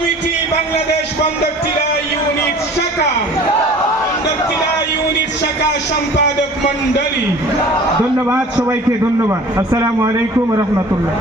Committee Bangladesh Bandartila unit শাখা সম্পাদক মন্ডলী। ধন্যবাদ সবাইকে, ধন্যবাদ। আসসালামু আলাইকুম রহমতুল্লাহ।